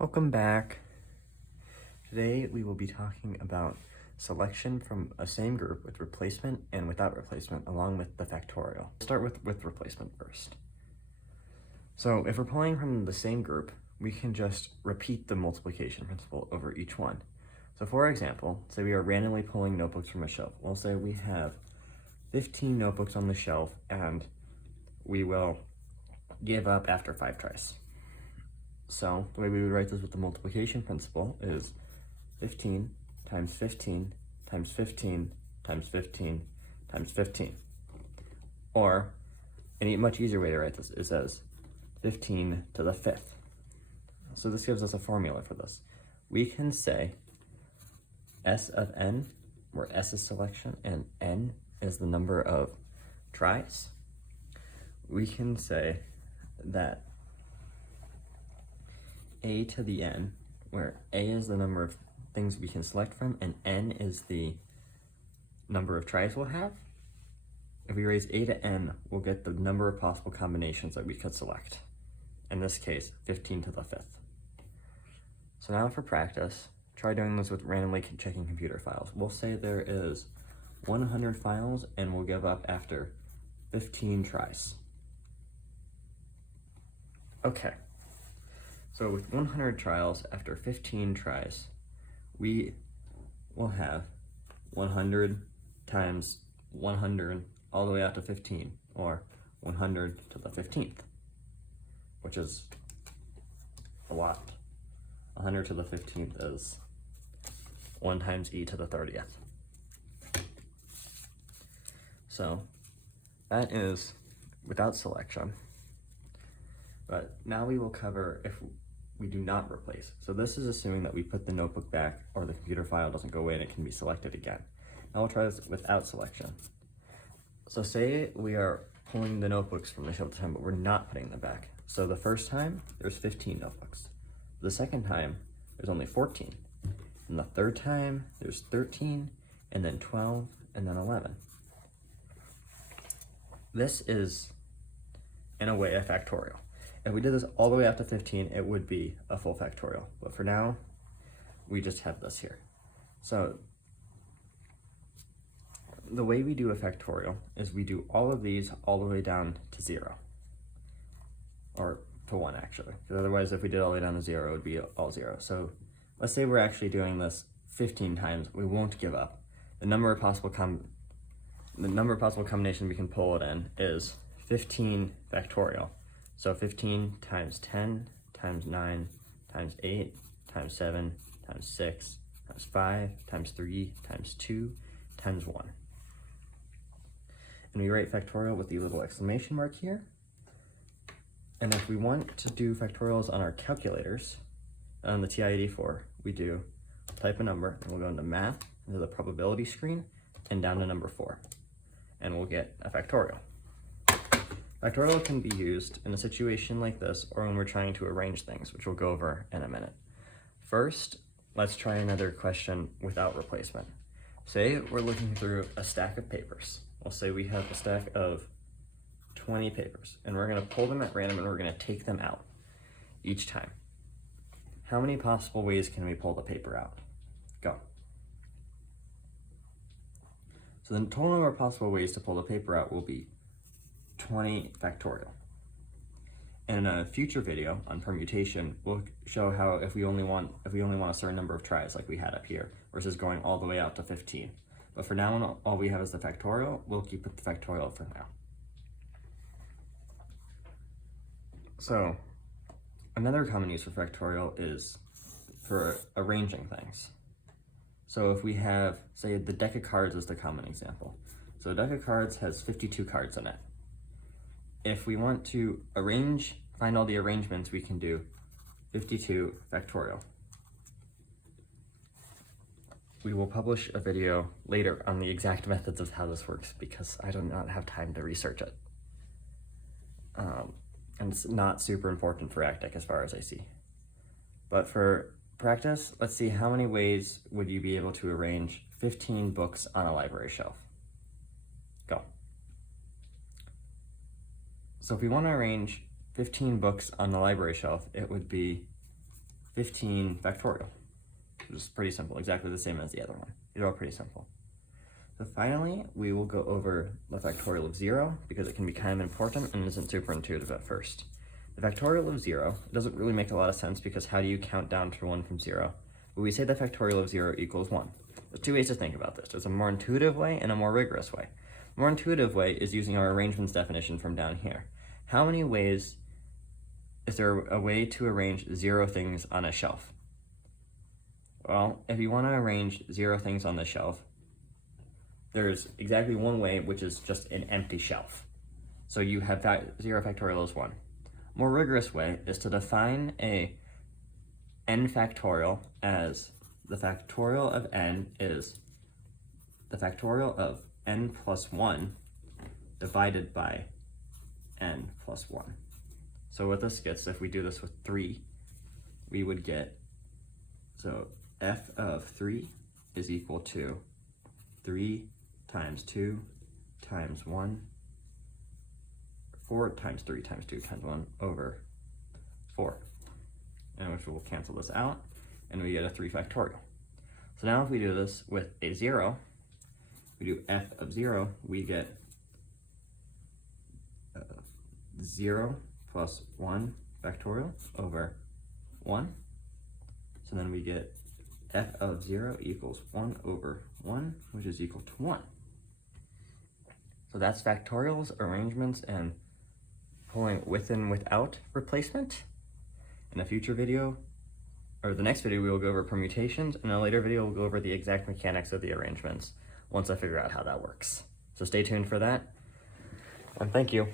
Welcome back. Today we will be talking about selection from a same group with replacement and without replacement, along with the factorial. We'll start with replacement first. So if we're pulling from the same group, we can just repeat the multiplication principle over each one. So for example, say we are randomly pulling notebooks from a shelf. We'll say we have 15 notebooks on the shelf and we will give up after 5 tries. So the way we would write this with the multiplication principle is 15 times 15 times 15 times 15 times 15. Or, a much easier way to write this is as 15 to the 5th. So this gives us a formula for this. We can say S of n, where S is selection and n is the number of tries. We can say that a to the n, where a is the number of things we can select from and n is the number of tries we'll have. If we raise a to n, we'll get the number of possible combinations that we could select. In this case, 15 to the 5th. So now for practice, try doing this with randomly checking computer files. We'll say there is 100 files and we'll give up after 15 tries. Okay. So with 100 trials, after 15 tries, we will have 100 times 100 all the way out to 15, or 100 to the 15th, which is a lot. 100 to the 15th is 1 times e to the 30th. So that is without selection. But now we will cover if we do not replace. So this is assuming that we put the notebook back or the computer file doesn't go away and it can be selected again. Now we'll try this without selection. So say we are pulling the notebooks from the shelf time, but we're not putting them back. So the first time, there's 15 notebooks. The second time, there's only 14. And the third time, there's 13, and then 12, and then 11. This is, in a way, a factorial. If we did this all the way up to 15, it would be a full factorial. But for now, we just have this here. So the way we do a factorial is we do all of these all the way down to 0. Or to 1, actually. Because otherwise, if we did all the way down to 0, it would be all 0. So let's say we're actually doing this 15 times. We won't give up. The number of possible combinations we can pull it in is 15 factorial. So 15 times 10 times 9 times 8 times 7 times 6 times 5 times 3 times 2 times 1. And we write factorial with the little exclamation mark here. And if we want to do factorials on our calculators, on the TI-84, we do type a number, and we'll go into math, into the probability screen, and down to number 4. And we'll get a factorial. Factorial can be used in a situation like this or when we're trying to arrange things, which we'll go over in a minute. First, let's try another question without replacement. Say we're looking through a stack of papers. We'll say we have a stack of 20 papers, and we're going to pull them at random and we're going to take them out each time. How many possible ways can we pull the paper out? Go. So the total number of possible ways to pull the paper out will be 20 factorial. And in a future video on permutation, we'll show how if we only want a certain number of tries like we had up here, versus going all the way out to 15. But for now, when all we have is the factorial, we'll keep it the factorial for now. So another common use for factorial is for arranging things. So if we have, say, the deck of cards is the common example. So a deck of cards has 52 cards in it. If we want to find all the arrangements, we can do 52 factorial. We will publish a video later on the exact methods of how this works because I do not have time to research it. And it's not super important for AcDec as far as I see. But for practice, let's see how many ways would you be able to arrange 15 books on a library shelf. Go. So if we want to arrange 15 books on the library shelf, it would be 15 factorial, which is pretty simple, exactly the same as the other one. These are all pretty simple. So finally, we will go over the factorial of 0 because it can be kind of important and isn't super intuitive at first. The factorial of 0 doesn't really make a lot of sense because how do you count down to 1 from 0? But we say the factorial of 0 equals 1. There's two ways to think about this. There's a more intuitive way and a more rigorous way. The more intuitive way is using our arrangements definition from down here. How many ways is there a way to arrange 0 things on a shelf? Well, if you want to arrange 0 things on the shelf, there's exactly one way, which is just an empty shelf. So you have 0 factorial is 1. More rigorous way is to define a n factorial as the factorial of n is the factorial of n plus 1 divided by n plus 1. So what this gets, if we do this with 3, we would get, so f of 3 is equal to 3 times 2 times 1, 4 times 3 times 2 times 1 over 4. And which will cancel this out, and we get a 3 factorial. So now if we do this with a 0, we do f of 0, we get 0 plus 1 factorial over 1. So then we get f of 0 equals 1 over 1, which is equal to 1. So that's factorials, arrangements, and pulling with and without replacement. In a future video, or the next video, we will go over permutations, and in a later video, we'll go over the exact mechanics of the arrangements once I figure out how that works. So stay tuned for that, and thank you.